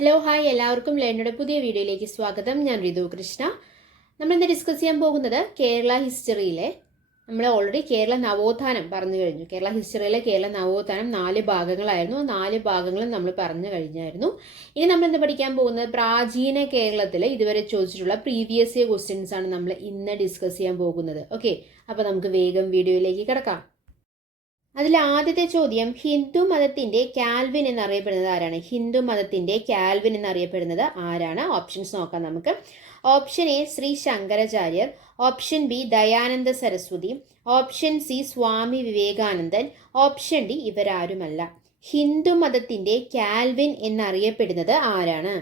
Hello hi, എല്ലാവർക്കും ലേണയുടെ പുതിയ വീഡിയോയിലേക്ക് സ്വാഗതം. ഞാൻ റിതു കൃഷ്ണ. നമ്മളിന്ന് ഡിസ്കസ് ചെയ്യാൻ പോകുന്നത് കേരള ഹിസ്റ്ററിയിലെ നമ്മൾ ഓൾറെഡി കേരള നവോത്ഥാനം പറഞ്ഞു കഴിഞ്ഞു. കേരള ഹിസ്റ്ററിയിലെ കേരള നവോത്ഥാനം 4 ഭാഗങ്ങളായിരുന്നു. 4 ഭാഗങ്ങളും നമ്മൾ പറഞ്ഞു കഴിഞ്ഞായിരുന്നു. ഇനി നമ്മൾ ഇന്ന് പഠിക്കാൻ പോകുന്നത് പ്രാചീന കേരളത്തിൽ ഇതുവരെ ചോദിച്ചിട്ടുള്ള പ്രീവിയസ് ഇയർ ക്വസ്റ്റ്യൻസ് ആണ് നമ്മൾ ഇന്ന് ഡിസ്കസ് ചെയ്യാൻ പോകുന്നത്. ഓക്കെ, അപ്പോൾ നമുക്ക് വേഗം വീഡിയോയിലേക്ക് കിടക്കാം. അതിൽ ആദ്യത്തെ ചോദ്യം, ഹിന്ദു മതത്തിന്റെ കാൽവിൻ എന്നറിയപ്പെടുന്നത് ആരാണ്? ഹിന്ദു മതത്തിന്റെ കാൽവിൻ എന്നറിയപ്പെടുന്നത് ആരാണ്? ഓപ്ഷൻസ് നോക്കാം നമുക്ക്. Option A Shri Sankaracharyar, option B Dayananda Saraswati, option C Swami Vivekanandan, option D ഇവരാരുമല്ല. ഹിന്ദു മതത്തിന്റെ കാൽവിൻ എന്നറിയപ്പെടുന്നത് ആരാണ്?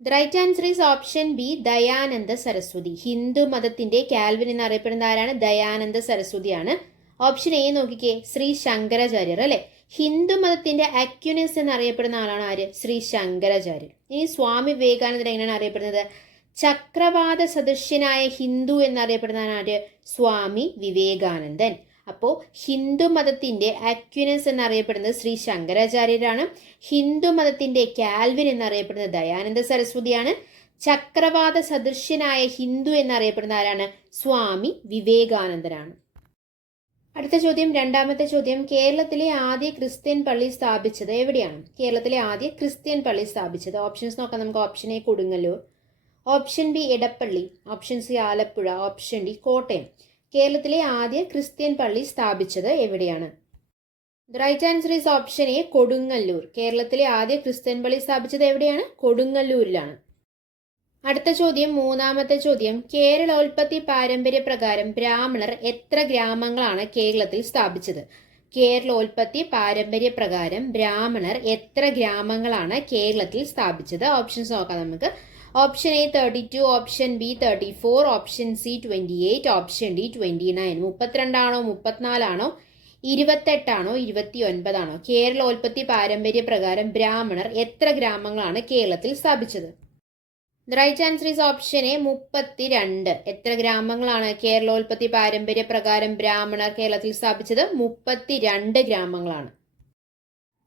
The right answer is option B Dayananda Saraswati. Hindu മതത്തിന്റെ കാൽവിൻ എന്നറിയപ്പെടുന്നത് ആരാണ്? ദയാനന്ദ സരസ്വതിയാണ്. ഓപ്ഷൻ എ നോക്കിക്കേ, ശ്രീ ശങ്കരാചാര്യർ അല്ലെ. ഹിന്ദു മതത്തിന്റെ അക്യുനസ് എന്നറിയപ്പെടുന്ന ആളാണ് ആര്? ശ്രീ ശങ്കരാചാര്യർ. ഇനി സ്വാമി വിവേകാനന്ദൻ എങ്ങനെയാണ് അറിയപ്പെടുന്നത്? ചക്രവാത സദൃശ്യനായ ഹിന്ദു എന്നറിയപ്പെടുന്ന ആര്? സ്വാമി വിവേകാനന്ദൻ. അപ്പോൾ ഹിന്ദു മതത്തിന്റെ അക്യുനസ് എന്നറിയപ്പെടുന്നത് ശ്രീ ശങ്കരാചാര്യരാണ്. ഹിന്ദു മതത്തിന്റെ കാൽവിൻ എന്നറിയപ്പെടുന്നത് ദയാനന്ദ സരസ്വതിയാണ്. ചക്രവാത സദൃശ്യനായ ഹിന്ദു എന്നറിയപ്പെടുന്ന ആരാണ്? സ്വാമി വിവേകാനന്ദനാണ്. അടുത്ത ചോദ്യം, രണ്ടാമത്തെ ചോദ്യം, കേരളത്തിലെ ആദ്യ ക്രിസ്ത്യൻ പള്ളി സ്ഥാപിച്ചത് എവിടെയാണ്? കേരളത്തിലെ ആദ്യ ക്രിസ്ത്യൻ പള്ളി സ്ഥാപിച്ചത്. ഓപ്ഷൻസ് നോക്കാം നമുക്ക്. Option A Kodungallur, option B Edappally, option C Alappuzha, option D Kottayam. കേരളത്തിലെ ആദ്യ ക്രിസ്ത്യൻ പള്ളി സ്ഥാപിച്ചത് എവിടെയാണ്? The right answer is option A Kodungallur. കേരളത്തിലെ ആദ്യ ക്രിസ്ത്യൻ പള്ളി സ്ഥാപിച്ചത് എവിടെയാണ്? കൊടുങ്ങല്ലൂരിലാണ്. അടുത്ത ചോദ്യം, മൂന്നാമത്തെ ചോദ്യം, കേരളോൽപ്പത്തി പാരമ്പര്യ പ്രകാരം ബ്രാഹ്മണർ എത്ര ഗ്രാമങ്ങളാണ് കേരളത്തിൽ സ്ഥാപിച്ചത്? കേരളോൽപ്പത്തി പാരമ്പര്യ പ്രകാരം ബ്രാഹ്മണർ എത്ര ഗ്രാമങ്ങളാണ് കേരളത്തിൽ സ്ഥാപിച്ചത്? ഓപ്ഷൻസ് നോക്കാം നമുക്ക്. Option A 32, option B 34, option C 28, option D 29. 32 ആണോ, 34 ആണോ, 28 ആണോ, 29 ആണോ? കേരളോൽപ്പത്തി പാരമ്പര്യ പ്രകാരം ബ്രാഹ്മണർ എത്ര ഗ്രാമങ്ങളാണ് കേരളത്തിൽ സ്ഥാപിച്ചത്? The right answer is option A 32. എത്ര ഗ്രാമങ്ങളാണ് കേരളോൽപ്പത്തി പാരമ്പര്യ പ്രകാരം ബ്രാഹ്മണർ കേരളത്തിൽ സ്ഥാപിച്ചത്? 32 ഗ്രാമങ്ങളാണ്.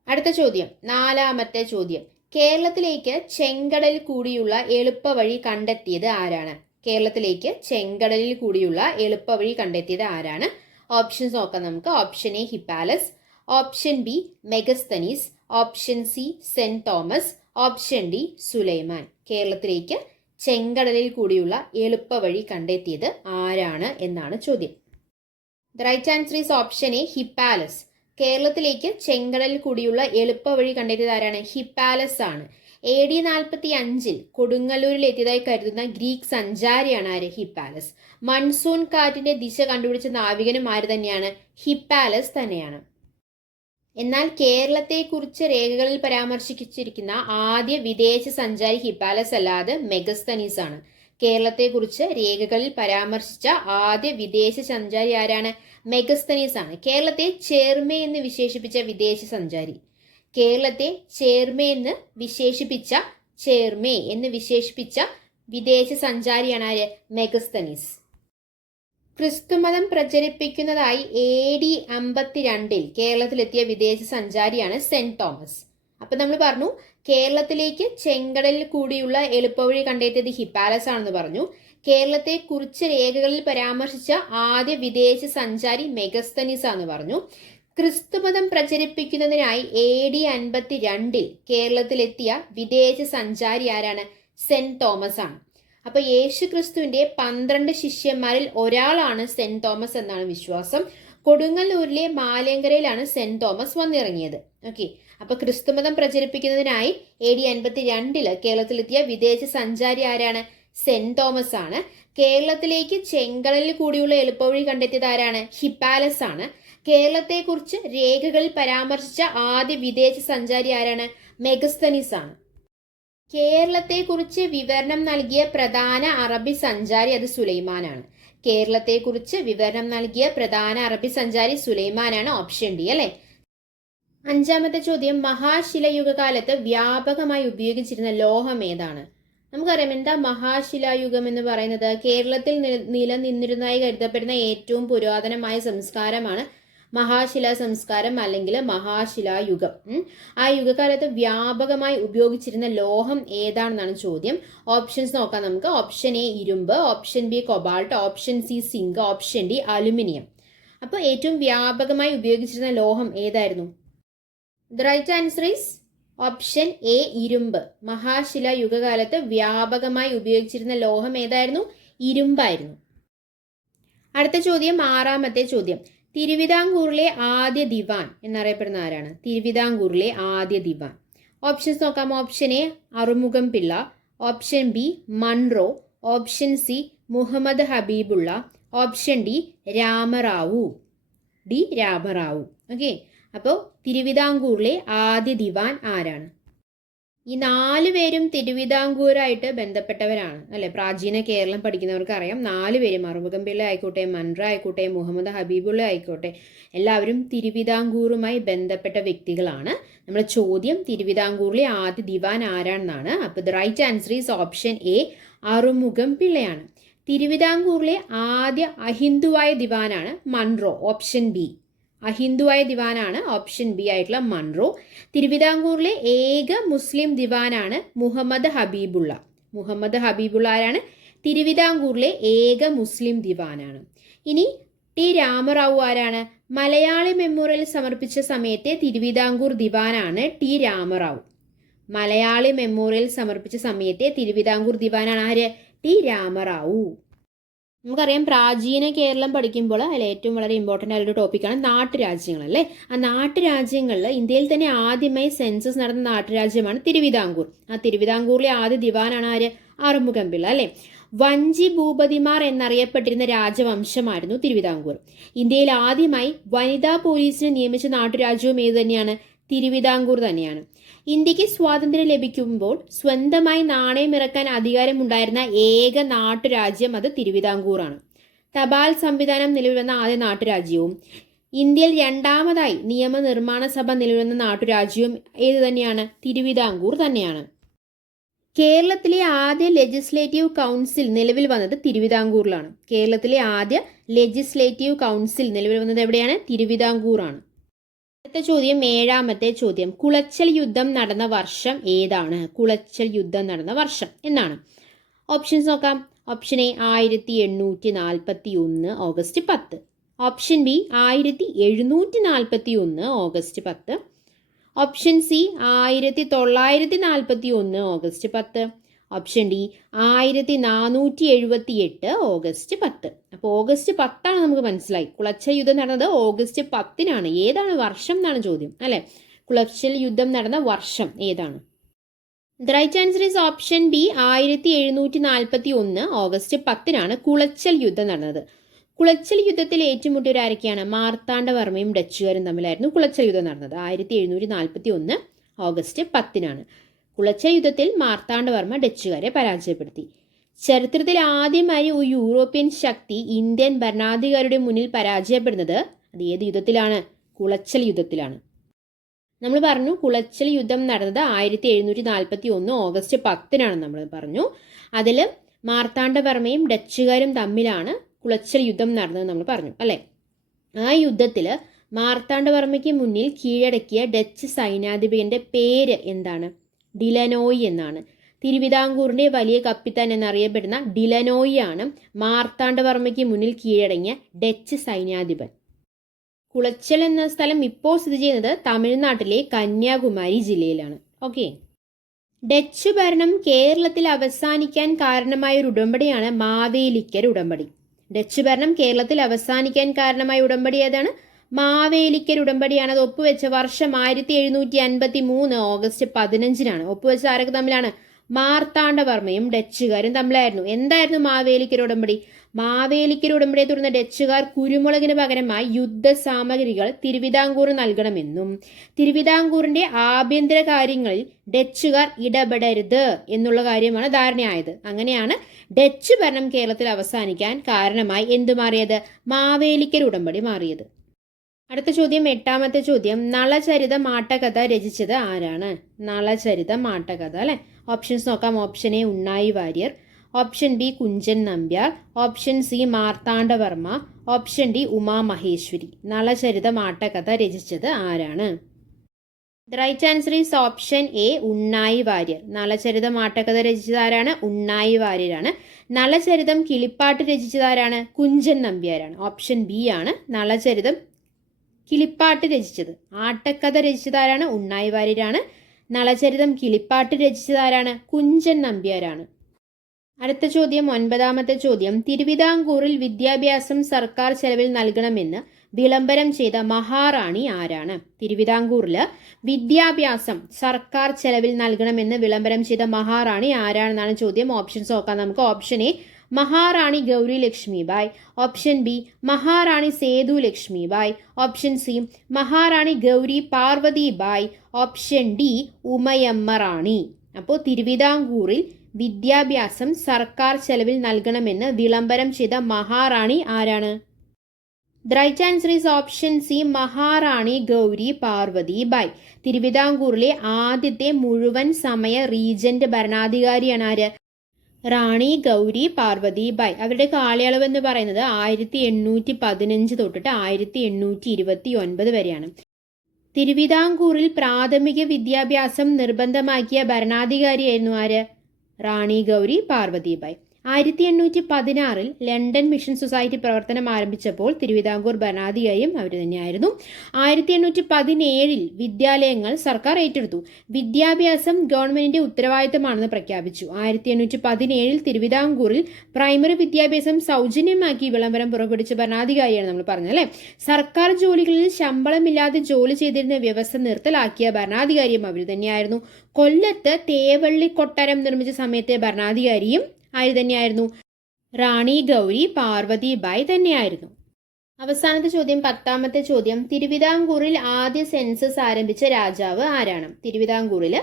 അടുത്ത ചോദ്യം, നാലാമത്തെ ചോദ്യം, കേരളത്തിലേക്ക് ചെങ്കടലിൽ കൂടിയുള്ള എളുപ്പവഴി കണ്ടെത്തിയത് ആരാണ്? കേരളത്തിലേക്ക് ചെങ്കടലിൽ കൂടിയുള്ള എളുപ്പവഴി കണ്ടെത്തിയത് ആരാണ്? ഓപ്ഷൻസ് നോക്കാം നമുക്ക്. Option A Hippalus, option B Megasthenes, option C Saint Thomas, option D Sulaiman. കേരളത്തിലേക്ക് ചെങ്കടലിൽ കൂടിയുള്ള എളുപ്പവഴി കണ്ടെത്തിയത് ആരാണ് എന്നാണ് ചോദ്യം. The right answer is option A Hippalus. കേരളത്തിലേക്ക് ചെങ്കടലിൽ കൂടിയുള്ള എളുപ്പവഴി കണ്ടെത്തിയത് ആരാണ്? ഹിപ്പാലസ് ആണ്. AD 45 കൊടുങ്ങല്ലൂരിൽ എത്തിയതായി കരുതുന്ന ഗ്രീക്ക് സഞ്ചാരിയാണ് ആര്? ഹിപ്പാലസ്. മൺസൂൺ കാറ്റിന്റെ ദിശ കണ്ടുപിടിച്ച നാവികനും ആര് തന്നെയാണ്? ഹിപ്പാലസ് തന്നെയാണ്. എന്നാൽ കേരളത്തെക്കുറിച്ച് രേഖകളിൽ പരാമർശിച്ചിരിക്കുന്ന ആദ്യ വിദേശ സഞ്ചാരി ഹിപ്പാലസ് അല്ലാതെ മെഗസ്തനീസ് ആണ്. കേരളത്തെക്കുറിച്ച് രേഖകളിൽ പരാമർശിച്ച ആദ്യ വിദേശ സഞ്ചാരി ആരാണ്? മെഗസ്തനീസ് ആണ്. കേരളത്തെ ചേർമേ എന്ന് വിശേഷിപ്പിച്ച വിദേശ സഞ്ചാരി. കേരളത്തെ ചേർമേ എന്ന് വിശേഷിപ്പിച്ച വിദേശ സഞ്ചാരിയാണ് ആര്? മെഗസ്തനീസ്. ക്രിസ്തുമതം പ്രചരിപ്പിക്കുന്നതായി AD 52 കേരളത്തിലെത്തിയ വിദേശ സഞ്ചാരിയാണ് സെന്റ് തോമസ്. അപ്പൊ നമ്മൾ പറഞ്ഞു കേരളത്തിലേക്ക് ചെങ്കടലിൽ കൂടിയുള്ള എളുപ്പവഴി കണ്ടെത്തിയത് ഹിപ്പാലസ് ആണെന്ന് പറഞ്ഞു. കേരളത്തെ കുറിച്ച് രേഖകളിൽ പരാമർശിച്ച ആദ്യ വിദേശ സഞ്ചാരി മെഗസ്തനീസ് ആണെന്ന് പറഞ്ഞു. ക്രിസ്തുമതം പ്രചരിപ്പിക്കുന്നതിനായി AD 52 കേരളത്തിലെത്തിയ വിദേശ സഞ്ചാരി ആരാണ്? സെന്റ് തോമസ് ആണ്. അപ്പൊ യേശു ക്രിസ്തുവിന്റെ 12 ശിഷ്യന്മാരിൽ ഒരാളാണ് സെന്റ് തോമസ് എന്നാണ് വിശ്വാസം. കൊടുങ്ങല്ലൂരിലെ മാലേങ്കരയിലാണ് സെന്റ് തോമസ് വന്നിറങ്ങിയത്. ഓക്കെ, അപ്പൊ ക്രിസ്തുമതം പ്രചരിപ്പിക്കുന്നതിനായി AD 52 കേരളത്തിലെത്തിയ വിദേശ സഞ്ചാരി ആരാണ്? സെന്റ് തോമസ് ആണ്. കേരളത്തിലേക്ക് ചെങ്കടലിൽ കൂടിയുള്ള എളുപ്പവഴി കണ്ടെത്തിയത് ആരാണ്? ഹിപ്പാലസ് ആണ്. കേരളത്തെക്കുറിച്ച് രേഖകളിൽ പരാമർശിച്ച ആദ്യ വിദേശ സഞ്ചാരി ആരാണ്? മെഗസ്തനീസ് ആണ്. കേരളത്തെക്കുറിച്ച് വിവരണം നൽകിയ പ്രധാന അറബി സഞ്ചാരി അത് സുലൈമാനാണ്. കേരളത്തെക്കുറിച്ച് വിവരണം നൽകിയ പ്രധാന അറബി സഞ്ചാരി സുലൈമാനാണ്. ഓപ്ഷൻ ഡി അല്ലെ. അഞ്ചാമത്തെ ചോദ്യം, മഹാശിലായുഗകാലത്ത് വ്യാപകമായി ഉപയോഗിച്ചിരുന്ന ലോഹം ഏതാണ്? നമുക്കറിയാം എന്താ മഹാശിലായുഗം എന്ന് പറയുന്നത്? കേരളത്തിൽ നിലനിന്നിരുന്നതായി കരുതപ്പെടുന്ന ഏറ്റവും പുരാതനമായ സംസ്കാരമാണ് മഹാശിലാ സംസ്കാരം അല്ലെങ്കിൽ മഹാശിലായുഗം. ആ യുഗകാലത്ത് വ്യാപകമായി ഉപയോഗിച്ചിരുന്ന ലോഹം ഏതാണെന്നാണ് ചോദ്യം. ഓപ്ഷൻസ് നോക്കാം നമുക്ക്. ഓപ്ഷൻ എ ഇരുമ്പ്, option B cobalt, option C zinc, option D aluminium. അപ്പോൾ ഏറ്റവും വ്യാപകമായി ഉപയോഗിച്ചിരുന്ന ലോഹം ഏതായിരുന്നു? The right answer is option A ഇരുമ്പ്. മഹാശിലാ യുഗകാലത്ത് വ്യാപകമായി ഉപയോഗിച്ചിരുന്ന ലോഹം ഏതായിരുന്നു? ഇരുമ്പായിരുന്നു. അടുത്ത ചോദ്യം, ആറാമത്തെ ചോദ്യം. തിരുവിതാംകൂറിലെ ആദ്യ ദിവാൻ എന്നറിയപ്പെടുന്ന ആരാണ്? തിരുവിതാംകൂറിലെ ആദ്യ ദിവാൻ. ഓപ്ഷൻസ് നോക്കാം. Option A Arumugham Pillai, option B Munro, option C Muhammad Habibullah, option D Rama Rao. Okay, അപ്പോൾ തിരുവിതാംകൂറിലെ ആദ്യ ദിവാൻ ആരാണ്? ഈ 4 പേരും തിരുവിതാംകൂറായിട്ട് ബന്ധപ്പെട്ടവരാണ് അല്ലെ. പ്രാചീന കേരളം പഠിക്കുന്നവർക്ക് അറിയാം, 4 പേരും അറുമുഖം പിള്ള ആയിക്കോട്ടെ, മൺറോ ആയിക്കോട്ടെ, മുഹമ്മദ് ഹബീബുള്ള ആയിക്കോട്ടെ, എല്ലാവരും തിരുവിതാംകൂറുമായി ബന്ധപ്പെട്ട വ്യക്തികളാണ്. നമ്മുടെ ചോദ്യം തിരുവിതാംകൂറിലെ ആദ്യ ദിവാൻ ആരാണെന്നാണ്. അപ്പോൾ the right answer is option A Arumukham പിള്ളയാണ്. തിരുവിതാംകൂറിലെ ആദ്യ അഹിന്ദുവായ ദിവാനാണ് മൺറോ. Option B. അഹിന്ദുവായ ദിവാനാണ് ഓപ്ഷൻ ബി ആയിട്ടുള്ള മൺറോ. തിരുവിതാംകൂറിലെ ഏക മുസ്ലിം ദിവാനാണ് മുഹമ്മദ് ഹബീബുള്ള. മുഹമ്മദ് ഹബീബുള്ള ആരാണ്? തിരുവിതാംകൂറിലെ ഏക മുസ്ലിം ദിവാനാണ്. ഇനി ടി രാമറാവു ആരാണ്? മലയാളി മെമ്മോറിയൽ സമർപ്പിച്ച സമയത്തെ തിരുവിതാംകൂർ ദിവാനാണ് ടി രാമറാവു. മലയാളി മെമ്മോറിയൽ സമർപ്പിച്ച സമയത്തെ തിരുവിതാംകൂർ ദിവാനാണ് ആര്? ടി രാമറാവു. നമുക്കറിയാം, പ്രാചീന കേരളം പഠിക്കുമ്പോൾ അതിൽ ഏറ്റവും വളരെ ഇമ്പോർട്ടൻ്റ് ആയൊരു ടോപ്പിക്കാണ് നാട്ടുരാജ്യങ്ങൾ അല്ലേ. ആ നാട്ടുരാജ്യങ്ങളിൽ ഇന്ത്യയിൽ തന്നെ ആദ്യമായി സെൻസസ് നടന്ന നാട്ടുരാജ്യമാണ് തിരുവിതാംകൂർ. ആ തിരുവിതാംകൂറിലെ ആദ്യ ദിവാനാണ് ആര്? അറുമുഖം പിള്ള അല്ലേ. വഞ്ചി ഭൂപതിമാർ എന്നറിയപ്പെട്ടിരുന്ന രാജവംശമായിരുന്നു തിരുവിതാംകൂർ. ഇന്ത്യയിൽ ആദ്യമായി വനിതാ പോലീസിനെ നിയമിച്ച നാട്ടുരാജ്യവും ഏത് തന്നെയാണ്? തിരുവിതാംകൂർ തന്നെയാണ്. ഇന്ത്യക്ക് സ്വാതന്ത്ര്യം ലഭിക്കുമ്പോൾ സ്വന്തമായി നാണയമിറക്കാൻ അധികാരമുണ്ടായിരുന്ന ഏക നാട്ടുരാജ്യം അത് തിരുവിതാംകൂറാണ്. തപാൽ സംവിധാനം നിലവിൽ വന്ന ആദ്യ നാട്ടുരാജ്യവും ഇന്ത്യയിൽ രണ്ടാമതായി നിയമനിർമ്മാണ സഭ നിലവിൽ വന്ന നാട്ടുരാജ്യവും ഏത് തന്നെയാണ്? തിരുവിതാംകൂർ തന്നെയാണ്. കേരളത്തിലെ ആദ്യ ലെജിസ്ലേറ്റീവ് കൗൺസിൽ നിലവിൽ വന്നത് തിരുവിതാംകൂറിലാണ്. കേരളത്തിലെ ആദ്യ ലെജിസ്ലേറ്റീവ് കൗൺസിൽ നിലവിൽ വന്നത് എവിടെയാണ്? തിരുവിതാംകൂറാണ്. അടുത്ത ചോദ്യം, ഏഴാമത്തെ ചോദ്യം. കുളച്ചൽ യുദ്ധം നടന്ന വർഷം ഏതാണ്? കുളച്ചൽ യുദ്ധം നടന്ന വർഷം എന്നാണ്. ഓപ്ഷൻസ് നോക്കാം. Option A 1841 August 10, option B 1741 August 10, option C 1941 August 10, option D 1478 August 10. അപ്പോൾ ഓഗസ്റ്റ് 10 നമുക്ക് മനസ്സിലായി. കുളച്ചൽ യുദ്ധം നടന്നത് ഓഗസ്റ്റ് 10 ഏതാണ് വർഷം എന്നാണ് ചോദ്യം അല്ലെ. കുളച്ചൽ യുദ്ധം നടന്ന വർഷം ഏതാണ്? The right answer is option B 1741 August 10 Colachel യുദ്ധം നടന്നത്. കുളച്ചൽ യുദ്ധത്തിൽ ഏറ്റുമുട്ടിയവരാരൊക്കെയാണ്? മാർത്താണ്ഡവർമ്മയും ഡച്ചുകാരും തമ്മിലായിരുന്നു കുളച്ചൽ യുദ്ധം നടന്നത്. 1741 ഓഗസ്റ്റ് 10 കുളച്ചൽ യുദ്ധത്തിൽ മാർത്താണ്ഡവർമ്മ ഡച്ചുകാരെ പരാജയപ്പെടുത്തി. ചരിത്രത്തിൽ ആദ്യമായി ഒരു യൂറോപ്യൻ ശക്തി ഇന്ത്യൻ ഭരണാധികാരിയുടെ മുന്നിൽ പരാജയപ്പെടുന്നത് അത് ഏത് യുദ്ധത്തിലാണ്? കുളച്ചൽ യുദ്ധത്തിലാണ്. നമ്മൾ പറഞ്ഞു കുളച്ചൽ യുദ്ധം നടന്നത് 1741 ഓഗസ്റ്റ് 10 നമ്മൾ പറഞ്ഞു. അതിൽ മാർത്താണ്ഡവർമ്മയും ഡച്ചുകാരും തമ്മിലാണ് കുളച്ചൽ യുദ്ധം നടന്നത് നമ്മൾ പറഞ്ഞു അല്ലേ. ആ യുദ്ധത്തിൽ മാർത്താണ്ഡവർമ്മയ്ക്ക് മുന്നിൽ കീഴടക്കിയ ഡച്ച് സൈന്യാധിപന്റെ പേര് എന്താണ്? ഡിലനോയി എന്നാണ്. തിരുവിതാംകൂറിന്റെ വലിയ കപ്പിത്താൻ എന്നറിയപ്പെടുന്ന ഡിലനോയി ആണ് മാർത്താണ്ഡവർമ്മയ്ക്ക് മുന്നിൽ കീഴടങ്ങിയ ഡച്ച് സൈന്യാധിപൻ. കുളച്ചൽ എന്ന സ്ഥലം ഇപ്പോൾ സ്ഥിതി ചെയ്യുന്നത് തമിഴ്നാട്ടിലെ കന്യാകുമാരി ജില്ലയിലാണ്. ഓക്കെ, ഡച്ച് ഭരണം കേരളത്തിൽ അവസാനിക്കാൻ കാരണമായ ഒരു ഉടമ്പടിയാണ് മാവേലിക്കർ ഉടമ്പടി. ഡച്ച് ഭരണം കേരളത്തിൽ അവസാനിക്കാൻ കാരണമായ ഉടമ്പടി ഏതാണ്? മാവേലിക്കർ ഉടമ്പടിയാണ്. അത് ഒപ്പുവെച്ച വർഷം 1753 ഓഗസ്റ്റ് 15 ഒപ്പുവെച്ച ആരൊക്കെ തമ്മിലാണ്? മാർത്താണ്ഡവർമ്മയും ഡച്ചുകാരും തമ്മിലായിരുന്നു. എന്തായിരുന്നു മാവേലിക്കർ ഉടമ്പടി? മാവേലിക്കർ ഉടമ്പടിയെ തുടർന്ന് ഡച്ചുകാർ കുരുമുളകിന് പകരമായി യുദ്ധ സാമഗ്രികൾ തിരുവിതാംകൂർ നൽകണമെന്നും തിരുവിതാംകൂറിന്റെ ആഭ്യന്തര കാര്യങ്ങളിൽ ഡച്ചുകാർ ഇടപെടരുത് എന്നുള്ള കാര്യമാണ് ധാരണയായത്. അങ്ങനെയാണ് ഡച്ച് ഭരണം കേരളത്തിൽ അവസാനിക്കാൻ കാരണമായി എന്തു മാറിയത്? മാവേലിക്കർ ഉടമ്പടി മാറിയത്. അടുത്ത ചോദ്യം, എട്ടാമത്തെ ചോദ്യം. നളചരിത മാട്ടകഥ രചിച്ചത് ആരാണ്? നളചരിത മാട്ടകഥ അല്ലെ. ഓപ്ഷൻസ് നോക്കാം. Option A Unnayi Warrier, option B Kunchan Nambiar, option C Marthanda Varma, option D Umamaheswari. Nalacharitham ആട്ടക്കഥ രചിച്ചത് ആരാണ്? The right answer is option A Unnayi Warrier. Nalacharitham ആട്ടക്കഥ രചിച്ചത് ആരാണ്? ഉണ്ണായി വാര്യരാണ്. നളചരിതം കിളിപ്പാട്ട് രചിച്ചത് ആരാണ്? കുഞ്ചൻ നമ്പ്യാരാണ്. ഓപ്ഷൻ ബി ആണ് നളചരിതം കിളിപ്പാട്ട് രചിച്ചത്. ആട്ടക്കഥ രചിച്ചത് ആരാണ്? ഉണ്ണായി വാര്യരാണ്. നളചരിതം കിളിപ്പാട്ട് രചിച്ചത് ആരാണ്? കുഞ്ചൻ നമ്പ്യാരാണ്. അടുത്ത ചോദ്യം, 9ാമത്തെ ചോദ്യം. തിരുവിതാംകൂറിൽ വിദ്യാഭ്യാസം സർക്കാർ ചെലവിൽ നൽകണമെന്ന് വിളംബരം ചെയ്ത മഹാറാണി ആരാണ്? തിരുവിതാംകൂറിൽ വിദ്യാഭ്യാസം സർക്കാർ ചെലവിൽ നൽകണമെന്ന് വിളംബരം ചെയ്ത മഹാറാണി ആരാണെന്നാണ് ചോദ്യം. ഓപ്ഷൻസ് നോക്കാം നമുക്ക്. Option A Maharani Gowri Lakshmibai, option B Maharani Sethu Lakshmibai, option C Maharani Gowri Parvathibai, option D Umayamma Rani. അപ്പോൾ തിരുവിതാംകൂറിൽ വിദ്യാഭ്യാസം സർക്കാർ ചെലവിൽ നൽകണമെന്ന് വിളംബരം ചെയ്ത മഹാറാണി ആരാണ്? The right answer is option C Maharani Gowri Parvathibai. തിരുവിതാംകൂറിലെ ആദ്യത്തെ മുഴുവൻ സമയ റീജന്റ് ഭരണാധികാരിയാണ് ആര്? റാണി ഗൗരി പാർവതിബായ്. അവരുടെ കാലയളവ് എന്ന് പറയുന്നത് 1815 തൊട്ടിട്ട് 1829 വരെയാണ്. തിരുവിതാംകൂറിൽ പ്രാഥമിക വിദ്യാഭ്യാസം നിർബന്ധമാക്കിയ ഭരണാധികാരിയായിരുന്നു ആര്? റാണി Gauri Parvathibai. 1816 London mission society പ്രവർത്തനം ആരംഭിച്ചപ്പോൾ തിരുവിതാംകൂർ ഭരണാധികാരിയും അവർ തന്നെയായിരുന്നു. 1817 വിദ്യാലയങ്ങൾ സർക്കാർ ഏറ്റെടുത്തു. വിദ്യാഭ്യാസം ഗവൺമെന്റിന്റെ ഉത്തരവാദിത്തമാണെന്ന് പ്രഖ്യാപിച്ചു. 1817 തിരുവിതാംകൂറിൽ പ്രൈമറി വിദ്യാഭ്യാസം സൗജന്യമാക്കി വിളംബരം പുറപ്പെടുവിച്ച ഭരണാധികാരിയാണ് നമ്മൾ പറഞ്ഞത് അല്ലേ. സർക്കാർ ജോലികളിൽ ശമ്പളമില്ലാതെ ജോലി ചെയ്തിരുന്ന വ്യവസ്ഥ നിർത്തലാക്കിയ ഭരണാധികാരിയും അവർ തന്നെയായിരുന്നു. കൊല്ലത്ത് തേവള്ളി കൊട്ടാരം നിർമ്മിച്ച സമയത്തെ ഭരണാധികാരിയും ആര് തന്നെയായിരുന്നു? റാണി ഗൗരി പാർവതിബായ് തന്നെയായിരുന്നു. അവസാനത്തെ ചോദ്യം, 10ാമത്തെ ചോദ്യം. തിരുവിതാംകൂറിൽ ആദ്യ സെൻസസ് ആരംഭിച്ച രാജാവ് ആരാണ്? തിരുവിതാംകൂറിൽ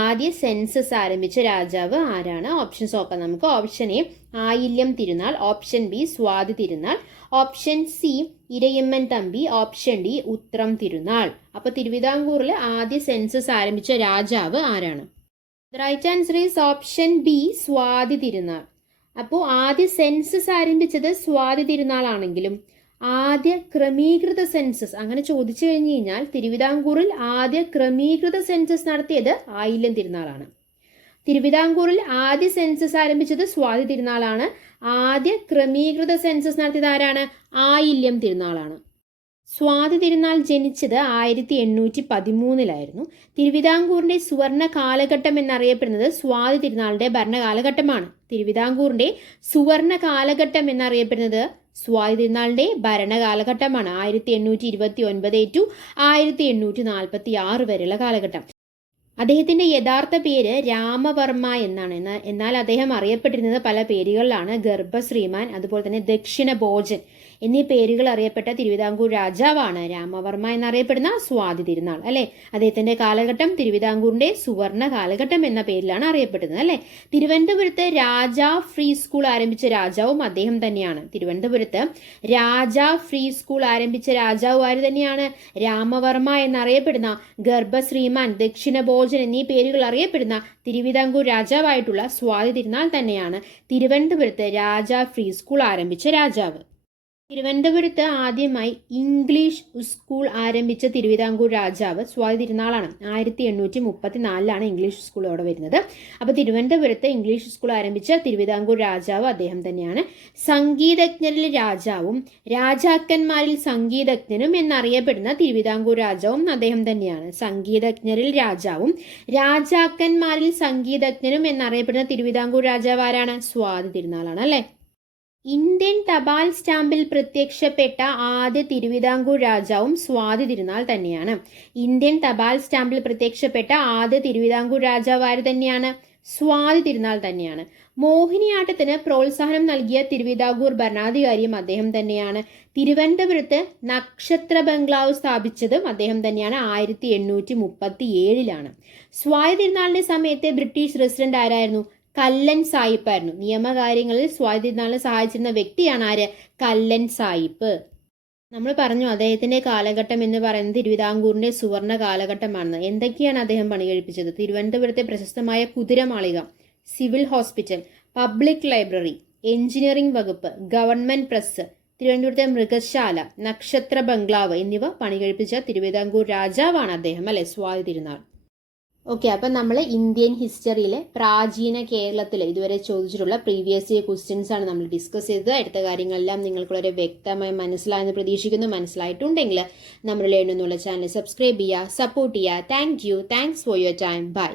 ആദ്യ സെൻസസ് ആരംഭിച്ച രാജാവ് ആരാണ്? ഓപ്ഷൻസ് നോക്കാം നമുക്ക്. Option A Ayilyam Thirunal, option B Swathi Thirunal, option C Irayimman Thampi, option D Uthram Thirunal. അപ്പൊ തിരുവിതാംകൂറിൽ ആദ്യ സെൻസസ് ആരംഭിച്ച രാജാവ് ആരാണ്? The right answer is option B Swathi Thirunal. അപ്പോൾ ആദ്യ സെൻസസ് ആരംഭിച്ചത് സ്വാതി തിരുനാളാണെങ്കിലും ആദ്യ ക്രമീകൃത സെൻസസ് അങ്ങനെ ചോദിച്ചു കഴിഞ്ഞു കഴിഞ്ഞാൽ തിരുവിതാംകൂറിൽ ആദ്യ ക്രമീകൃത സെൻസസ് നടത്തിയത് ആയില്യം തിരുനാളാണ്. തിരുവിതാംകൂറിൽ ആദ്യ സെൻസസ് ആരംഭിച്ചത് സ്വാതി തിരുനാളാണ്. ആദ്യ ക്രമീകൃത സെൻസസ് നടത്തിയത് ആരാണ്? ആയില്യം തിരുനാളാണ്. സ്വാതി തിരുനാൾ ജനിച്ചത് 1813 തിരുവിതാംകൂറിന്റെ സുവർണ കാലഘട്ടം എന്നറിയപ്പെടുന്നത് സ്വാതി തിരുനാളിന്റെ ഭരണകാലഘട്ടമാണ്. തിരുവിതാംകൂറിന്റെ സുവർണ കാലഘട്ടം എന്നറിയപ്പെടുന്നത് സ്വാതി തിരുനാളിന്റെ ഭരണകാലഘട്ടമാണ്. 1829 ടു 1846 വരെയുള്ള കാലഘട്ടം. അദ്ദേഹത്തിന്റെ യഥാർത്ഥ പേര് രാമവർമ്മ എന്നാണ്. എന്നാൽ അദ്ദേഹം അറിയപ്പെട്ടിരുന്നത് പല പേരുകളിലാണ്. ഗർഭശ്രീമാൻ, അതുപോലെ തന്നെ ദക്ഷിണ ഭോജൻ എന്നീ പേരുകൾ അറിയപ്പെട്ട തിരുവിതാംകൂർ രാജാവാണ് രാമവർമ്മ എന്നറിയപ്പെടുന്ന സ്വാതി തിരുനാൾ അല്ലെ. അദ്ദേഹത്തിന്റെ കാലഘട്ടം തിരുവിതാംകൂറിന്റെ സുവർണ കാലഘട്ടം എന്ന പേരിലാണ് അറിയപ്പെടുന്നത് അല്ലെ. തിരുവനന്തപുരത്ത് രാജാ ഫ്രീ സ്കൂൾ ആരംഭിച്ച രാജാവും അദ്ദേഹം തന്നെയാണ്. തിരുവനന്തപുരത്ത് രാജാ ഫ്രീ സ്കൂൾ ആരംഭിച്ച രാജാവ് ആര് തന്നെയാണ്? രാമവർമ്മ എന്നറിയപ്പെടുന്ന ഗർഭശ്രീമാൻ, ദക്ഷിണ ഭോജൻ എന്നീ പേരുകൾ അറിയപ്പെടുന്ന തിരുവിതാംകൂർ രാജാവായിട്ടുള്ള സ്വാതി തിരുനാൾ തന്നെയാണ് തിരുവനന്തപുരത്ത് രാജാ ഫ്രീ സ്കൂൾ ആരംഭിച്ച രാജാവ്. തിരുവനന്തപുരത്ത് ആദ്യമായി ഇംഗ്ലീഷ് സ്കൂൾ ആരംഭിച്ച തിരുവിതാംകൂർ രാജാവ് സ്വാതി തിരുനാളാണ്. 1834 ഇംഗ്ലീഷ് സ്കൂൾ അവിടെ വരുന്നത്. അപ്പോൾ തിരുവനന്തപുരത്ത് ഇംഗ്ലീഷ് സ്കൂൾ ആരംഭിച്ച തിരുവിതാംകൂർ രാജാവ് അദ്ദേഹം തന്നെയാണ്. സംഗീതജ്ഞരിൽ രാജാവും രാജാക്കന്മാരിൽ സംഗീതജ്ഞനും എന്നറിയപ്പെടുന്ന തിരുവിതാംകൂർ രാജാവും അദ്ദേഹം തന്നെയാണ്. സംഗീതജ്ഞരിൽ രാജാവും രാജാക്കന്മാരിൽ സംഗീതജ്ഞനും എന്നറിയപ്പെടുന്ന തിരുവിതാംകൂർ രാജാവ് ആരാണ്? സ്വാതി തിരുനാളാണ് അല്ലേ. ഇന്ത്യൻ തപാൽ സ്റ്റാമ്പിൽ പ്രത്യക്ഷപ്പെട്ട ആദ്യ തിരുവിതാംകൂർ രാജാവും സ്വാതി തിരുനാൾ തന്നെയാണ്. ഇന്ത്യൻ തപാൽ സ്റ്റാമ്പിൽ പ്രത്യക്ഷപ്പെട്ട ആദ്യ തിരുവിതാംകൂർ രാജാവ് ആര് തന്നെയാണ്? സ്വാതി തിരുനാൾ തന്നെയാണ്. മോഹിനിയാട്ടത്തിന് പ്രോത്സാഹനം നൽകിയ തിരുവിതാംകൂർ ഭരണാധികാരിയും അദ്ദേഹം തന്നെയാണ്. തിരുവനന്തപുരത്ത് നക്ഷത്ര ബംഗ്ലാവ് സ്ഥാപിച്ചതും അദ്ദേഹം തന്നെയാണ്. 1837 സ്വാതി തിരുനാളിന്റെ സമയത്തെ ബ്രിട്ടീഷ് റെസിഡന്റ് ആരായിരുന്നു? കല്ലൻ സായിപ്പായിരുന്നു. നിയമകാര്യങ്ങളിൽ സ്വാതി തിരുനാളിനെ സഹായിച്ചിരുന്ന വ്യക്തിയാണ് ആര്? കല്ലൻ സായിപ്പ്. നമ്മൾ പറഞ്ഞു അദ്ദേഹത്തിന്റെ കാലഘട്ടം എന്ന് പറയുന്നത് തിരുവിതാംകൂറിന്റെ സുവർണ കാലഘട്ടമാണെന്ന്. എന്തൊക്കെയാണ് അദ്ദേഹം പണി കഴിപ്പിച്ചത്? തിരുവനന്തപുരത്തെ പ്രശസ്തമായ Kuthiramalika, civil hospital, public library, engineering വകുപ്പ്, ഗവൺമെന്റ് പ്രസ്, തിരുവനന്തപുരത്തെ മൃഗശാല, നക്ഷത്ര ബംഗ്ലാവ് എന്നിവ പണികഴിപ്പിച്ച തിരുവിതാംകൂർ രാജാവാണ് അദ്ദേഹം, അല്ലെ, സ്വാതി തിരുനാൾ. ഓക്കെ, അപ്പം നമ്മൾ ഇന്ത്യൻ ഹിസ്റ്ററിയിലെ പ്രാചീന കേരളത്തിൽ ഇതുവരെ ചോദിച്ചിട്ടുള്ള പ്രീവിയസ് ഇയർ ക്വസ്റ്റ്യൻസ് ആണ് നമ്മൾ ഡിസ്കസ് ചെയ്തത്. അടുത്ത കാര്യങ്ങളെല്ലാം നിങ്ങൾക്ക് വളരെ വ്യക്തമായി മനസ്സിലായെന്ന് പ്രതീക്ഷിക്കുന്നു. മനസ്സിലായിട്ടുണ്ടെങ്കിൽ നമ്മുടെ ലേൺ എന്നുള്ള ചാനൽ സബ്സ്ക്രൈബ് ചെയ്യുക, സപ്പോർട്ട് ചെയ്യുക. Thanks for your time. By.